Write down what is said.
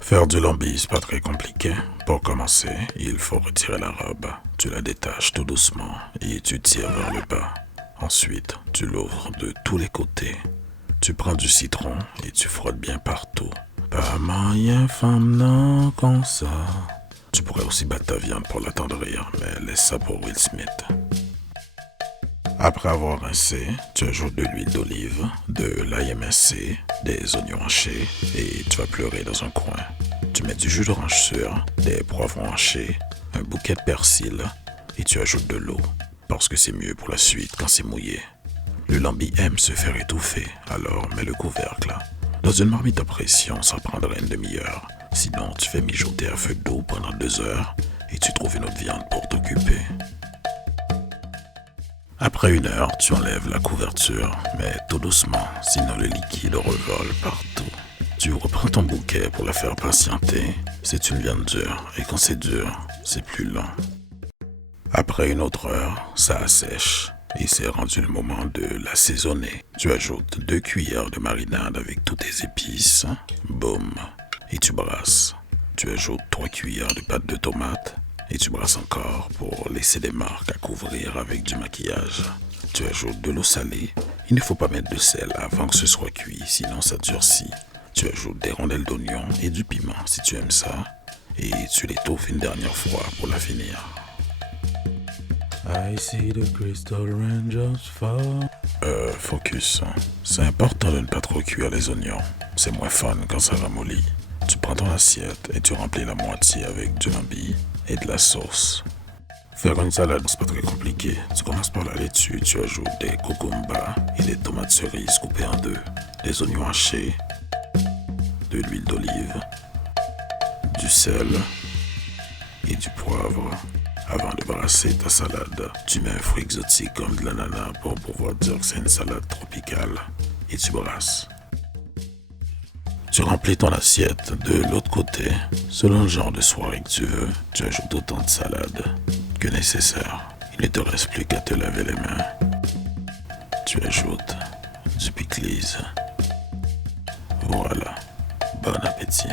Faire du lambi, c'est pas très compliqué. Pour commencer, il faut retirer la robe. Tu la détaches tout doucement et tu tires vers le bas. Ensuite, tu l'ouvres de tous les côtés. Tu prends du citron et tu frottes bien partout. Pas moyen femme non comme ça. Tu pourrais aussi battre ta viande pour l'attendrir, mais laisse ça pour Will Smith. Après avoir rincé, tu ajoutes de l'huile d'olive, de l'ail émincé, des oignons hachés et tu vas pleurer dans un coin. Tu mets du jus d'orange sûr, des poivrons hachés, un bouquet de persil et tu ajoutes de l'eau parce que c'est mieux pour la suite quand c'est mouillé. Le lambi aime se faire étouffer, alors mets le couvercle. Dans une marmite à pression, ça prendrait une demi-heure. Sinon, tu fais mijoter à feu d'eau pendant 2 heures et tu trouves une autre viande pour t'occuper. Après 1 heure, tu enlèves la couverture, mais tout doucement, sinon le liquide revole partout. Tu reprends ton bouquet pour la faire patienter. C'est une viande dure, et quand c'est dur, c'est plus lent. Après 1 autre heure, ça assèche, et c'est rendu le moment de l'assaisonner. Tu ajoutes 2 cuillères de marinade avec toutes tes épices, boum, et tu brasses. Tu ajoutes 3 cuillères de pâte de tomate, et tu brasses encore pour laisser des marques à couvrir avec du maquillage. Tu ajoutes de l'eau salée. Il ne faut pas mettre de sel avant que ce soit cuit, sinon ça durcit. Tu ajoutes des rondelles d'oignon et du piment si tu aimes ça. Et tu l'étouffes une dernière fois pour la finir. I see the crystal angels fall. Focus. C'est important de ne pas trop cuire les oignons. C'est moins fun quand ça ramollit. Tu prends ton assiette et tu remplis la moitié avec du lambi et de la sauce. Faire une salade, c'est pas très compliqué. Tu commences par la laitue, tu ajoutes des cucumbers et des tomates cerises coupées en 2, des oignons hachés, de l'huile d'olive, du sel et du poivre. Avant de brasser ta salade, tu mets un fruit exotique comme de l'ananas pour pouvoir dire que c'est une salade tropicale et tu brasses. Tu remplis ton assiette de l'autre côté. Selon le genre de soirée que tu veux, tu ajoutes autant de salade que nécessaire. Il ne te reste plus qu'à te laver les mains. Tu ajoutes du pickles. Voilà. Bon appétit.